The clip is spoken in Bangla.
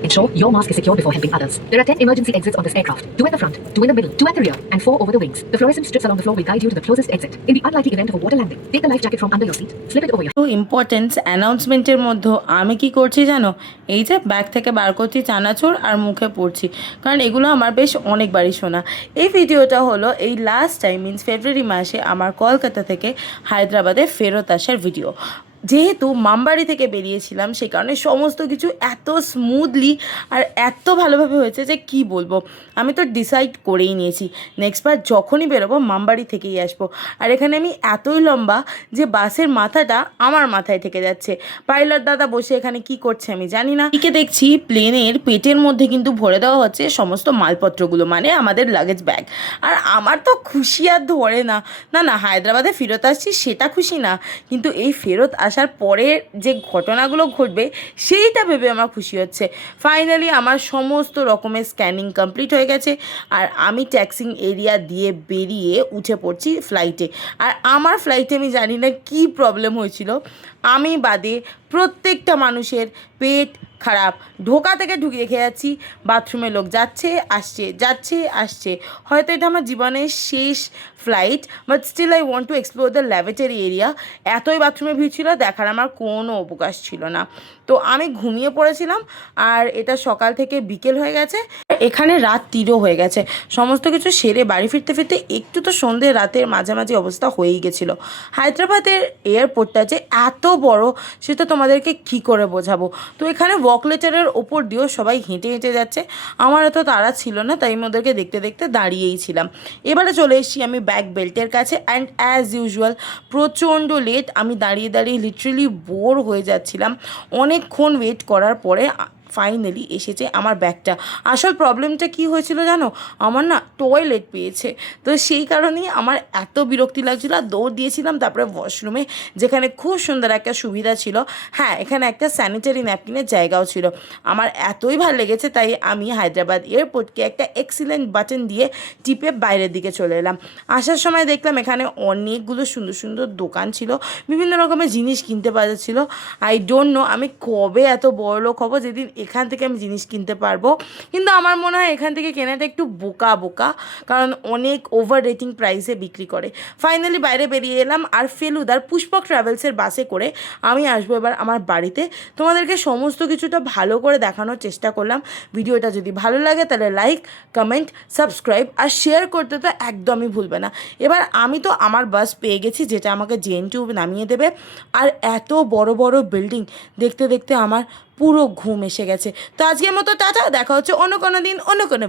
Ensure your mask is secured before helping others. There are 10 emergency exits on this aircraft. 2 at the front, 2 in the middle, 2 at the rear, and 4 over the wings. The fluorescent strips along the floor will guide you to the closest exit. In the unlikely event of a water landing, take the life jacket from under your seat, slip it over your তো ইম্পর্টেন্স অ্যানাউন্সমেন্টের মধ্যে আমি কি করছি জানো, এই যে ব্যাগ থেকে বার করছি চানাচুর আর মুখে পড়ছি, কারণ এগুলো আমার বেশ অনেকবারই শোনা। এই ভিডিওটা হলো এই লাস্ট টাইম মিন্স ফেব্রুয়ারি মাসে আমার কলকাতা থেকে হায়দ্রাবাদে ফেরত আসার ভিডিও। যেহেতু মামবাড়ি থেকে বেরিয়েছিলাম সেই কারণে সমস্ত কিছু এত স্মুথলি আর এত ভালোভাবে হয়েছে যে কি বলবো। আমি তো ডিসাইড করেই নিয়েছি নেক্সট বার যখনই বেরোবো মামবাড়ি থেকেই আসবো। আর এখানে আমি এতই লম্বা যে বাসের মাথাটা আমার মাথায় থেকে যাচ্ছে। পাইলট দাদা বসে এখানে কি করছে আমি জানি না। এদিকে দেখছি প্লেনের পেটের মধ্যে কিন্তু ভরে দেওয়া হচ্ছে সমস্ত মালপত্রগুলো, মানে আমাদের লাগেজ ব্যাগ। আর আমার তো খুশি আর ধরে না, না না হায়দ্রাবাদে ফেরত আসছি সেটা খুশি না, কিন্তু এই ফেরত আসার পরে যে ঘটনাগুলো ঘটবে সেইটা ভেবে আমার খুশি হচ্ছে। ফাইনালি আমার সমস্ত রকমের স্ক্যানিং কমপ্লিট হয়ে গেছে আর আমি ট্যাক্সিং এরিয়া দিয়ে বেরিয়ে উঠে পড়ছি ফ্লাইটে। আর আমার ফ্লাইটে আমি জানি না কী প্রবলেম হয়েছিল, আমি বাদে প্রত্যেকটা মানুষের পেট খারাপ। ঢোকা থেকে ঢুকে রেখে যাচ্ছি, বাথরুমে লোক যাচ্ছে আসছে যাচ্ছে আসছে। হয়তো এটা আমার জীবনের শেষ flight, but still I want to explore the laboratory area. এতই বাথরুমে ভিড় ছিল, দেখার আমার কোনো অবকাশ ছিল না। তো আমি ঘুমিয়ে পড়েছিলাম আর এটা সকাল থেকে বিকেল হয়ে গেছে, এখানে রাত 3ও হয়ে গেছে। সমস্ত কিছু সেরে বাড়ি ফিরতে ফিরতে একটু তো সন্ধ্যে রাতের মাঝামাঝি অবস্থা হয়েই গেছিলো। হায়দ্রাবাদের এয়ারপোর্টটা যে এত বড় সেটা তোমাদেরকে কী করে বোঝাবো। তো এখানে ওয়াকলেটারের ওপর দিয়েও সবাই হেঁটে হেঁটে যাচ্ছে, আমার এত তাড়া ছিল না তাই আমি ওদেরকে দেখতে দেখতে দাঁড়িয়েই ছিলাম। এবারে চলে এসেছি আমি ব্যাক বেল্টের কাছে অ্যান্ড অ্যাজ ইউজুয়াল প্রচণ্ড লেট। আমি দাঁড়িয়ে দাঁড়িয়ে লিটারেলি বোর হয়ে যাচ্ছিলাম। অনেকক্ষণ ওয়েট করার পরে ফাইনালি এসেছে আমার ব্যাগটা। আসল প্রবলেমটা কি হয়েছিল জানো, আমার না টয়লেট পেয়েছে, তো সেই কারণেই আমার এত বিরক্তি লাগছিল। দৌড় দিয়েছিলাম তারপরে ওয়াশরুমে, যেখানে খুব সুন্দর একটা সুবিধা ছিল। হ্যাঁ, এখানে একটা স্যানিটারি ন্যাপকিনের জায়গাও ছিল। আমার এতই ভালো লেগেছে তাই আমি হায়দ্রাবাদ এয়ারপোর্টকে একটা এক্সিলেন্ট বাটন দিয়ে টিপে বাইরের দিকে চলে এলাম। আসার সময় দেখলাম এখানে অনেকগুলো সুন্দর সুন্দর দোকান ছিল, বিভিন্ন রকমের জিনিস কিনতে পাওয়া যাচ্ছিলো। আই ডোন্ট নো আমি কবে এত বড়লোক হব যেদিন এখান থেকে আমি জিনিস কিনতে পারবো, কিন্তু আমার মনে হয় এখান থেকে কেনাটা একটু বোকা বোকা, কারণ অনেক ওভার রেটিং প্রাইসে বিক্রি করে। ফাইনালি বাইরে বেরিয়ে এলাম আর ফেলুদার পুষ্পক ট্রাভেলসের বাসে করে আমি আসবো এবার আমার বাড়িতে। তোমাদেরকে সমস্ত কিছুটা ভালো করে দেখানোর চেষ্টা করলাম। ভিডিওটা যদি ভালো লাগে তাহলে লাইক, কমেন্ট, সাবস্ক্রাইব আর শেয়ার করতে তো একদমই ভুলবে না। এবার আমি তো আমার বাস পেয়ে গেছি যেটা আমাকে জেএনটিউ নামিয়ে দেবে। আর এত বড় বড় বিল্ডিং দেখতে দেখতে আমার পুরো ঘুম এসে গেছে। তো আজকের মতো টাটা, দেখা হচ্ছে অন্য কোনো দিন অন্য কোনো